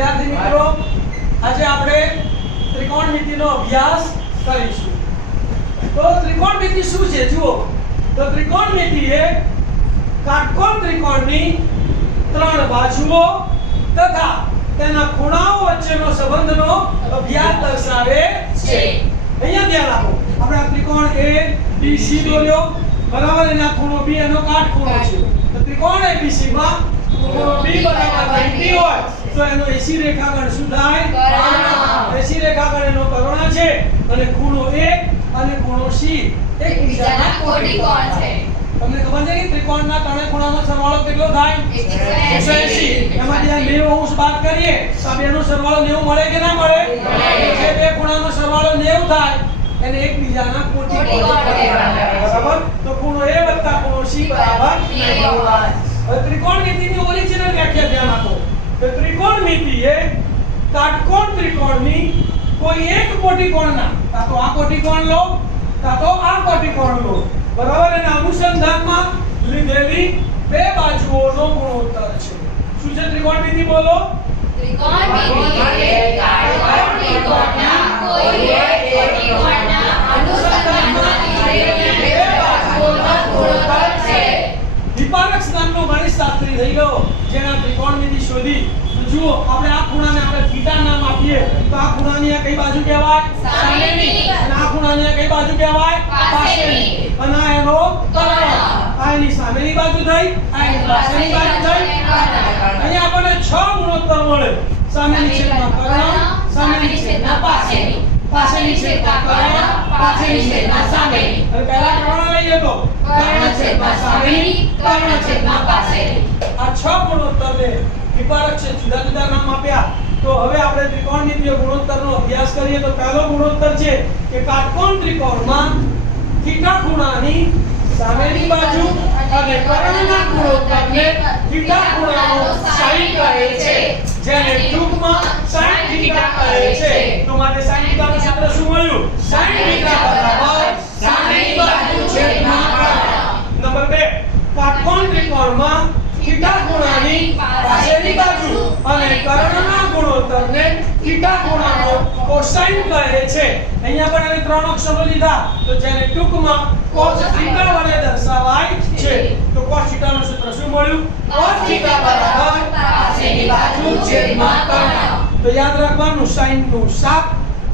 વિદ્યાર્થી મિત્રો, આજે આપણે ત્રિકોણમિતિનો અભ્યાસ કરીશું. તો ત્રિકોણમિતિ શું છે જુઓ. તો ત્રિકોણમિતિ એ કાટકોણ ત્રિકોણની ત્રણ બાજુઓ તથા તેના ખૂણાઓ વચ્ચેનો સંબંધનો અભ્યાસ દર્શાવે છે. અહીંયા ધ્યાન આપો. આપણે આ ત્રિકોણ ABC દોર્યો, બરાબર, એના ખૂણો B એનો કાટખૂણો છે. તો ત્રિકોણ ABC માં ખૂણો B બરાબર 90 હોય તો એનો AC રેખાખંડ શું થાય? કર્ણ. AC રેખાખંડ એનો કર્ણ છે અને ખૂણો A અને ખૂણો C એકબીજાના કોટિકોણ છે. તમને ખબર છે કે ત્રિકોણના ત્રણેય ખૂણાનો સરવાળો કેટલો થાય? 180. એમાંથી આ 90 અંશ બાદ કરીએ તો આ બેનો સરવાળો 90 મળે કે ના મળે? જે બે ખૂણાનો સરવાળો 90 થાય એને એકબીજાના કોટિકોણ કહેવાય. બરાબર? તો ખૂણો A વત્તા ખૂણો C બરાબર 90. હવે ત્રિકોણમિતિની ઓરિજિનલ વ્યાખ્યા ધ્યાન આપો. તો ત્રિકોણમિતિ એ કાટકોણ ત્રિકોણની કોઈ એક કોટિકોણના, કાં તો આ કોટિકોણ લો કાં તો આ કોટિકોણ લો, બરાબર, એના અનુસંધાનમાં લીધેલી બે બાજુઓનો ગુણોત્તર છે. શું છે ત્રિકોણમિતિ? બોલો. ત્રિકોણમિતિ એ કાટકોણ ત્રિકોણના કોઈ એક કોટિકોણના અનુસંધાનમાં લીધેલી બે બાજુઓનો ગુણોત્તર છે. વિપારક નામનો ગણિતશાસ્ત્રી થઈ ગયો જેના ત્રિકોણમિતિ શોધી. તો જુઓ, આપણે આ ખૂણાને આપણે થીટા નામ આપીએ તો આ ખૂણાની આ કઈ બાજુ કહેવાય? સામેની. અને આ ખૂણાની આ કઈ બાજુ કહેવાય? પાસેની. અને આ એનો કર્ણ. આ એની સામેની બાજુ થઈ, આ એની પાસેની બાજુ થઈ. અહીંયા આપણને 6 ગુણોત્તર મળે. સામેની છેદમાં કર્ણ, સામેની છેદમાં પાસેની, પાસેની છેદમાં કર્ણ, પાસેની છેદમાં સામેની. હવે પહેલા કર્ણ લઈએ તો કર્ણ છેદમાં સામેની, કર્ણ છેદમાં પાસેની. આ 6 ગુણોત્તરને વિપારક છે જુદા જુદા નામ આપ્યા. તો હવે આપણે ત્રિકોણમિતિય ગુણોત્તરનો અભ્યાસ કરીએ. તો પહેલો ગુણોત્તર છે કે કાટકોણ ત્રિકોણમાં થીટા ખૂણાની સામેની બાજુ અને કર્ણના ગુણોત્તરને થીટા ખૂણાનો sin કહે છે, જેને ટૂંકમાં sin થીટા કહે છે. તો માટે sin થીટાનું સૂત્ર શું મળ્યું? sin થીટા બરાબર સામેની બાજુ છેદમાં કર્ણ. નંબર 2, કાટકોણ ત્રિકોણમાં થીટા ખૂણાની પાસેની બાજુ અને કર્ણના ગુણોત્તરને થીટા ખૂણાનો cosine કહે છે. અહીંયા પણ હવે ત્રણ અક્ષરો લીધા તો જેને ટૂંકમાં cos થીટા વડે દર્શાવાય છે. તો cos થીટાનું સૂત્ર શું મળ્યું? cos થીટા બરાબર પાસેની બાજુ છેદમાં કર્ણ. તો યાદ રાખવાનું, sin નું શાક,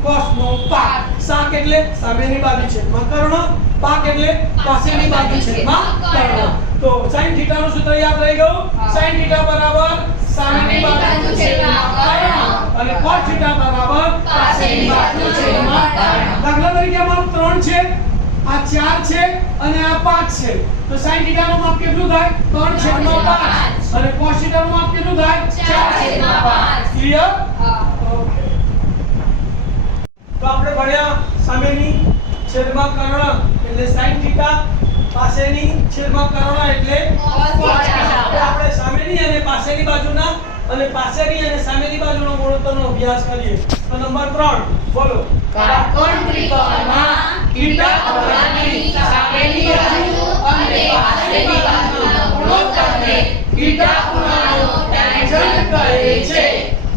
cos નો પાક. શાક એટલે સામેની બાજુ છેદમાં કર્ણ, પાક એટલે પાસેની બાજુ છેદમાં કર્ણ. તો sin થીટા નું સૂત્ર યાદ રહી ગયું. sin થીટા બરાબર સામેની બાજુ છેદમાં કર્ણ અને cos થીટા બરાબર પાસેની બાજુ છેદમાં કર્ણ. દાખલા તરીકે આમાં 3 છે, આ 4 છે અને આ 5 છે. તો sin થીટા નું માપ કેટલું થાય? 3/5. અને cos થીટા નું માપ કેટલું થાય? 4/5. ક્લિયર? ઓકે. તો આપણે ભણ્યા સામેની છેદમાં કર્ણ એટલે sin થીટા, પાસેની છેદમાં કર્ણ એટલે cos થીટા. આપણે સામેની અને પાસેની બાજુના અને પાસેની અને સામેની બાજુનો ગુણોત્તરનો અભ્યાસ કરીએ. તો નંબર 3 બોલો. કાટકોણ ત્રિકોણમાં થીટા ખૂણાની સામેની બાજુ અને પાસેની બાજુના ગુણોત્તરને થીટા ખૂણાનો ટેન્જન્ટ કહે છે.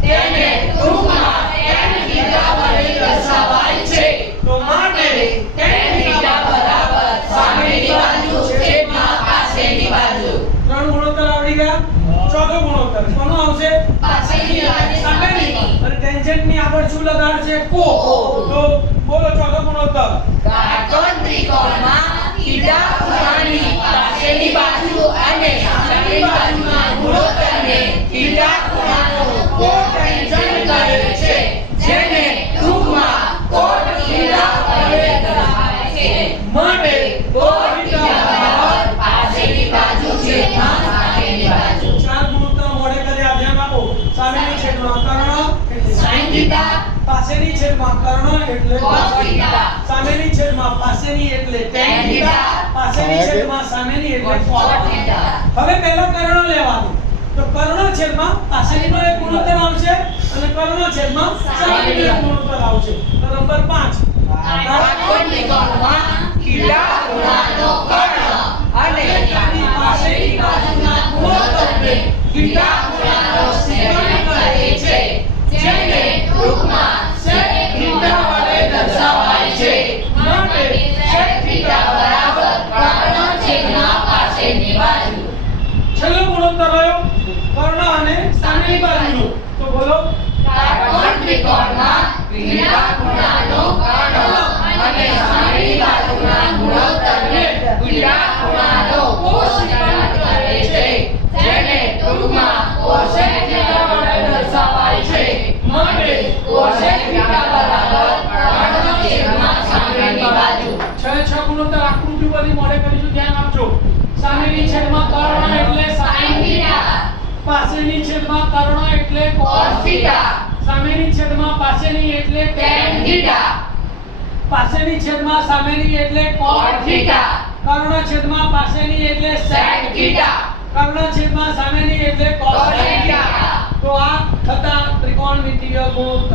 તેને ટૂંકમાં tan થીટા વડે દર્શાવાય છે. તો માટે tan થીટા બરાબર સામેની બાજુ છેદમાં પાસેની બાજુ. 3 ગુણોત્તર આવડી ગયા. ચોથો ગુણોત્તર કોનો આવશે? પાસેની અને સામેની. અને ટેન્જન્ટ ની આગળ શું લગાડશે? કો. તો બોલો ચોથો ગુણોત્તર. કાટકોણ ત્રિકોણમાં થીટા ખૂણાની પાસેની બાજુ અને સામેની બાજુના ગુણોત્તરને થીટા ખૂણાનો કોટેન્જન્ટ કહે છે, જેને ટૂંકમાં કોટ થીટા વડે દર્શાવાય છે. માટે કોટ થીટા બરાબર પાસેની બાજુ છેદમાં સામેની બાજુ. 4 ગુણોત્તર મોડે કર્યા. ધ્યાન આપો. સામેની છેદમાં કર્ણ એટલે sin થીટા, પાસેની છેદમાં કર્ણ એટલે cos થીટા, સામેની છેદમાં પાસેની એટલે tan થીટા, પાસેની છેદમાં સામેની એટલે cos cot થીટા. થીટા. હવે પહેલા કર્ણ લેવાનું. તો કર્ણ છેદમાં પાસેનીનો એક ગુણોત્તર આવશે અને કર્ણ છેદમાં સામેનીનો એક ગુણોત્તર આવશે. તો નંબર 5, કાટકોણ ત્રિકોણમાં થીટા ખૂણાનો કર્ણ અને પાસેની બાજુના ગુણોત્તરને થીટા ખૂણાનો સેકંડ કહે છે. સામેની છેદમાં કર્ણ એટલે sin theta. પાસેની છેદમાં કર્ણ એટલે cos theta. સામેની છેદમાં પાસેની એટલે tan theta. પાસેની છેદમાં સામેની એટલે cot theta. કર્ણ છેદમાં પાસેની એટલે sec theta. કર્ણ છેદમાં સામેની એટલે cos cos theta. theta. તો આ થતા ત્રિકોણમિતિય ગુણ